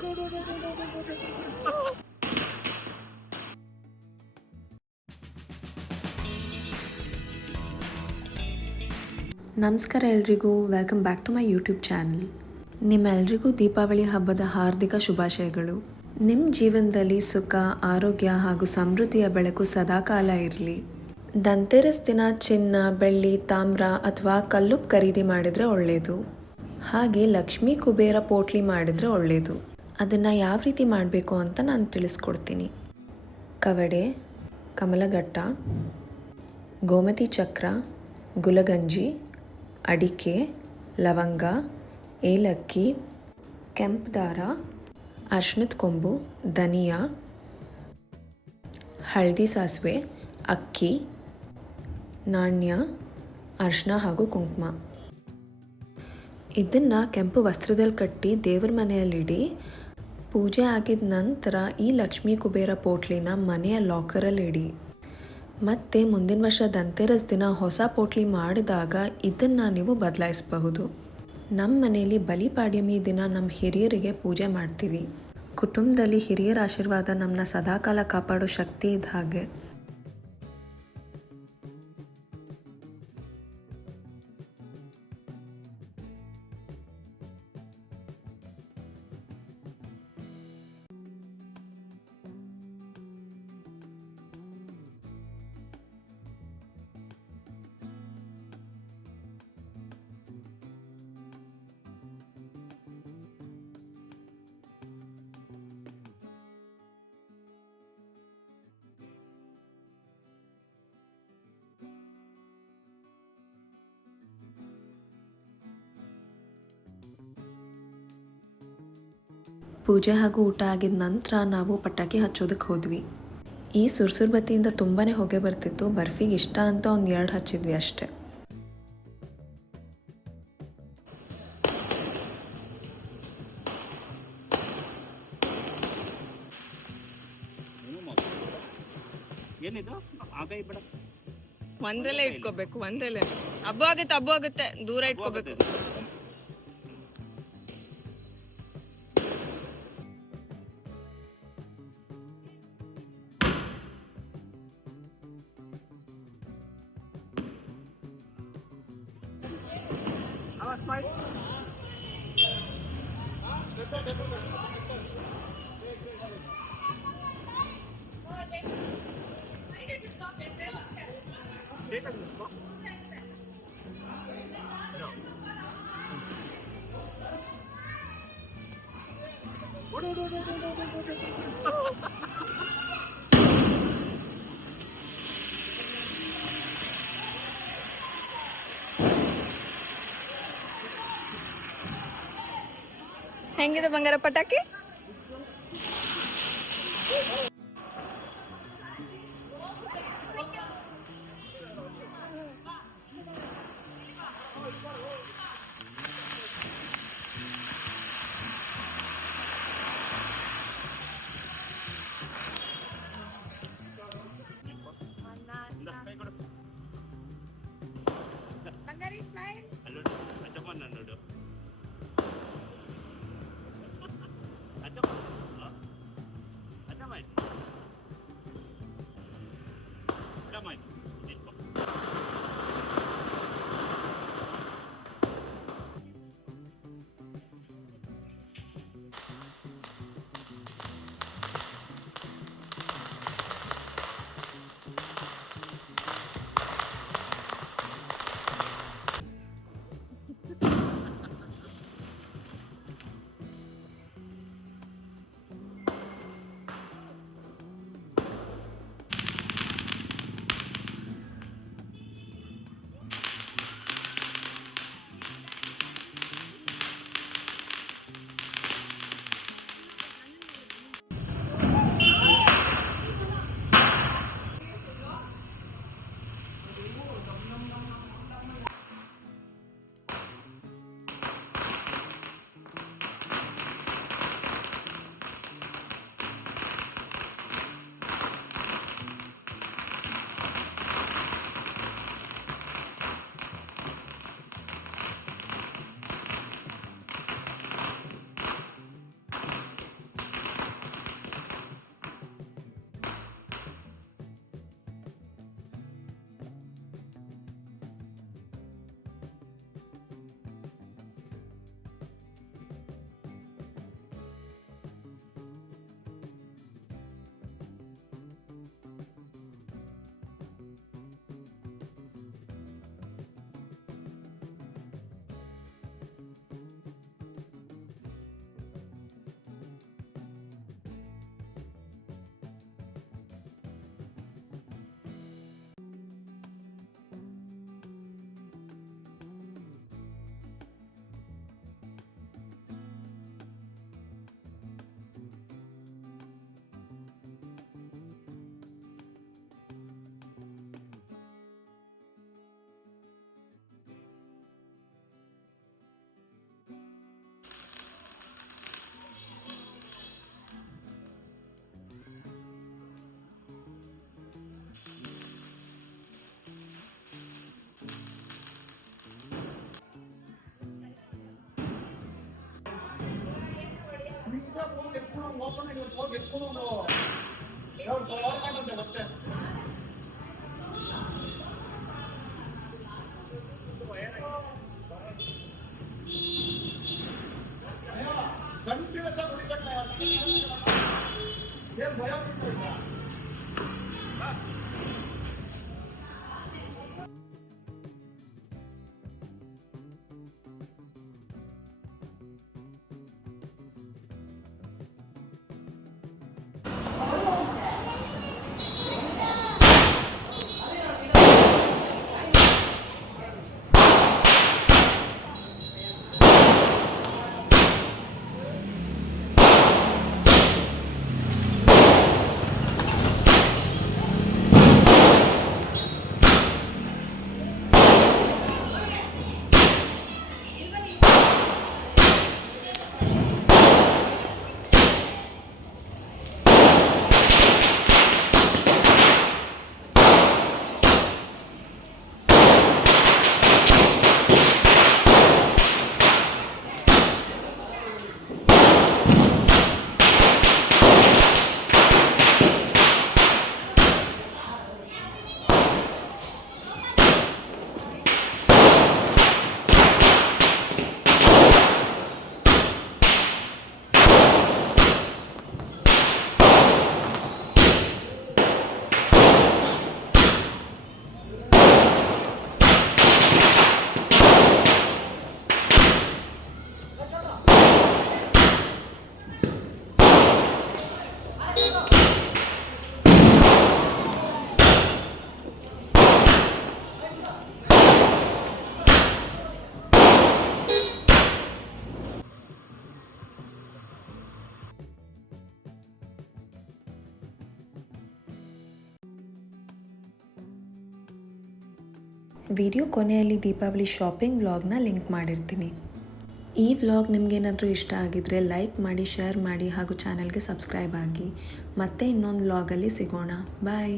ನಮಸ್ಕಾರ ಎಲ್ರಿಗೂ welcome back to my YouTube channel ನಿಮ್ಮೆಲ್ರಿಗೂ ದೀಪಾವಳಿ ಹಬ್ಬದ ಹಾರ್ದಿಕ ಶುಭಾಶಯಗಳು. ನಿಮ್ಮ ಜೀವನದಲ್ಲಿ ಸುಖ, ಆರೋಗ್ಯ ಹಾಗೂ ಸಮೃದ್ಧಿಯ ಬೆಳಕು ಸದಾಕಾಲ ಇರಲಿ. ದಂತೆರಸ್ ದಿನ ಚಿನ್ನ, ಬೆಳ್ಳಿ, ತಾಮ್ರ ಅಥವಾ ಕಲ್ಲುಪ್ ಖರೀದಿ ಮಾಡಿದರೆ ಒಳ್ಳೆಯದು ಹಾಗೆ ಲಕ್ಷ್ಮೀ ಕುಬೇರ ಪೋಟ್ಲಿ ಮಾಡಿದರೆ ಒಳ್ಳೆಯದು ಅದನ್ನು ಯಾವ ರೀತಿ ಮಾಡಬೇಕು ಅಂತ ನಾನು ತಿಳಿಸ್ಕೊಡ್ತೀನಿ. ಕವಡೆ, ಕಮಲಘಟ್ಟ, ಗೋಮತಿ ಚಕ್ರ, ಗುಲಗಂಜಿ, ಅಡಿಕೆ, ಲವಂಗ, ಏಲಕ್ಕಿ, ಕೆಂಪು ದಾರ ಕೊಂಬು, ಧನಿಯಾ, ಹಳದಿ ಸಾಸಿವೆ, ಅಕ್ಕಿ, ನಾಣ್ಯ ಅರ್ಶನ ಹಾಗೂ ಕುಂಕುಮ. ಇದನ್ನು ಕೆಂಪು ವಸ್ತ್ರದಲ್ಲಿ ಕಟ್ಟಿ ದೇವ್ರ ಮನೆಯಲ್ಲಿಡಿ ಪೂಜೆ ಆಗಿದ ನಂತರ ಈ ಲಕ್ಷ್ಮೀ ಕುಬೇರ ಪೋಟ್ಲಿನ ಮನೆಯ ಲಾಕರಲ್ಲಿ ಇಡಿ ಮತ್ತು ಮುಂದಿನ ವರ್ಷ ಧನ್ತೆರಸ್ ದಿನ ಹೊಸ ಪೋಟ್ಲಿ ಮಾಡಿದಾಗ ಇದನ್ನು ನೀವು ಬದಲಾಯಿಸಬಹುದು. ನಮ್ಮ ಮನೆಯಲ್ಲಿ ಬಲಿಪಾಡ್ಯಮಿ ದಿನ ನಮ್ಮ ಹಿರಿಯರಿಗೆ ಪೂಜೆ ಮಾಡ್ತೀವಿ. ಕುಟುಂಬದಲ್ಲಿ ಹಿರಿಯರ ಆಶೀರ್ವಾದ ನಮ್ಮನ್ನ ಸದಾಕಾಲ ಕಾಪಾಡೋ ಶಕ್ತಿ ಇದ್ದ ಹಾಗೆ. ಪೂಜೆ ಹಾಗೂ ಊಟ ಆಗಿದ ನಂತರ ನಾವು ಪಟಾಕಿ ಹಚ್ಚೋದಕ್ಕೆ ಹೋದ್ವಿ. ಈ ಸುರ್ಸುರ್ ಬತ್ತಿಯಿಂದ ತುಂಬಾ ಹೊಗೆ ಬರ್ತಿತ್ತು. ಬರ್ಫಿಗೆ ಇಷ್ಟ ಅಂತ ಒಂದು ಎರಡು ಹಚ್ಚಿದ್ವಿ ಅಷ್ಟೆ. ಏನಿದು? ಆಗ ಬಿಡ ಒಂದ್ರಲ್ಲೇ ಇಟ್ಕೋಬೇಕು ಒಂದ್ರಲ್ಲೇ. ಹಬ್ಬ ಆಗುತ್ತೆ ಹಬ್ಬ ಆಗುತ್ತೆ. ದೂರ ಇಟ್ಕೋಬೇಕು. Aber Spike. Oh, no, no, no, no, no, no, no, no. ಅಜ್ಜಮ್ಮ ಬಂಗಾರ ನೋಡು ಎತ್ಕೊಂಡು ಎತ್ಕೊಂಡು ಓದ್ಕೊಂಡು ಇವತ್ತು ಹೋಗಿ ಎತ್ಕೊಂಡು ಒಂದು ಎರಡು ಓದ್ಕೊಂಡಂತೆ ವರ್ಷ ಕಂಟಿನ್ಯೂಸ್ ಆಗಿ ಹೊಡಿತಕ್ಕ ಏನು ಭಯ? ಬಿಟ್ಟು ವಿಡಿಯೋ ಕೊನೆಯಲ್ಲಿ ದೀಪಾವಳಿ ಶಾಪಿಂಗ್ ವ್ಲಾಗ್ನ ಲಿಂಕ್ ಮಾಡಿರ್ತೀನಿ. ಈ ವ್ಲಾಗ್ ನಿಮಗೇನಾದರೂ ಇಷ್ಟ ಆಗಿದ್ರೆ ಲೈಕ್ ಮಾಡಿ, ಶೇರ್ ಮಾಡಿ ಹಾಗೂ ಚಾನಲ್ಗೆ ಸಬ್ಸ್ಕ್ರೈಬ್ ಆಗಿ. ಮತ್ತೆ ಇನ್ನೊಂದು ವ್ಲಾಗಲ್ಲಿ ಸಿಗೋಣ. ಬಾಯ್.